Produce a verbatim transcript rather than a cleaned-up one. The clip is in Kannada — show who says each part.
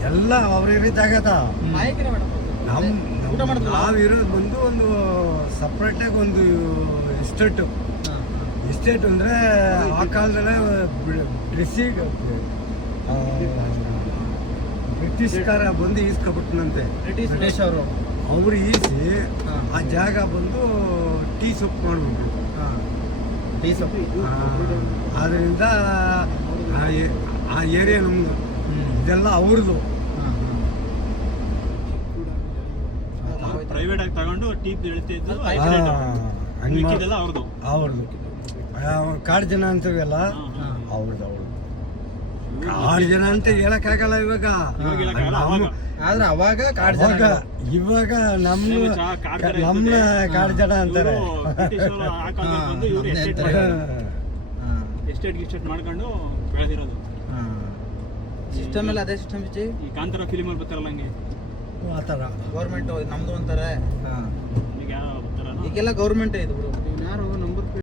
Speaker 1: ಎಲ್ಲ ಅವ್ರ ಜಾಗದ
Speaker 2: ಮಾಹಿತಿನೇ ಮೇಡಮ್
Speaker 1: ನಮ್ಮ ನಾವಿರೋದು ಬಂದು ಒಂದು ಸಪ್ರೇಟಾಗಿ ಒಂದು ಎಸ್ಟೇಟು ಎಸ್ಟೇಟ್ ಅಂದರೆ ಆ ಕಾಲದಲ್ಲೇ ಬ್ರಿಟಿಷಿಗೆ ಬ್ರಿಟಿಷ್ಕಾರ ಬಂದು ಈಸ್ಕೊಬಿಟ್ನಂತೆ
Speaker 2: ಬ್ರಿಟಿಷ್ ಅವರು
Speaker 1: ಅವರು ಈಸಿ ಆ ಜಾಗ ಬಂದು ಟೀ ಸೊಪ್ಪು ಮಾಡಿಬಿಟ್ರು
Speaker 2: ಟೀ ಸೊಪ್ಪು
Speaker 1: ಆದ್ದರಿಂದ ಆ ಏರಿಯಾ ನಮ್ದು ಇದೆಲ್ಲ ಅವ್ರದ್ದು
Speaker 3: ಪ್ರೈವೇಟ್ ಆಗಿ ತಗೊಂಡು ಟೀ ಬೆಳಿತಿದ್ದು ಅವ್ರದ್ದು
Speaker 1: ಅವ್ರದ್ದು ಕಾಡು ಜನ ಅಂತೀವಲ್ಲ ಅವ್ರದ್ದು ಅವ್ರದ್ದು ಕಾಡು ಜನ ಅಂತ ಹೇಳಕ್ಕಾಗಲ್ಲ ಇವಾಗ
Speaker 2: ಆದ್ರೆ ಅವಾಗ ಕಾಡು
Speaker 1: ಅವಾಗ ಇವಾಗ ನಮ್ಮ ನಮ್ಮ ಕಾಡು ಜನ ಅಂತಾರೆ
Speaker 3: ಎಸ್ಟೇಟ್ ಗಿಸ್ಟೇಟ್ ಮಾಡ್ಕೊಂಡು ಬೆಳೆದಿರೋದು
Speaker 2: ಸಿಸ್ಟಮ್ ಎಲ್ಲ ಅದೇ ಸಿಸ್ಟಮ್ ಇಚ್ಚಿ
Speaker 3: ಈ ಕಾಂತಾರ ಫಿಲಿಮ್ ಅಲ್ಲಿ ಬರ್ತಾರಲ್ಲ ಹಂಗೆ
Speaker 1: ಆ ಥರ
Speaker 2: ಗೌರ್ಮೆಂಟ್ ನಮ್ದು ಅಂತಾರೆ
Speaker 3: ಈಗ ಯಾರು ಬರ್ತಾರ
Speaker 2: ಈಗೆಲ್ಲ ಗೌರ್ಮೆಂಟ್ ಇದು ಬಿಡು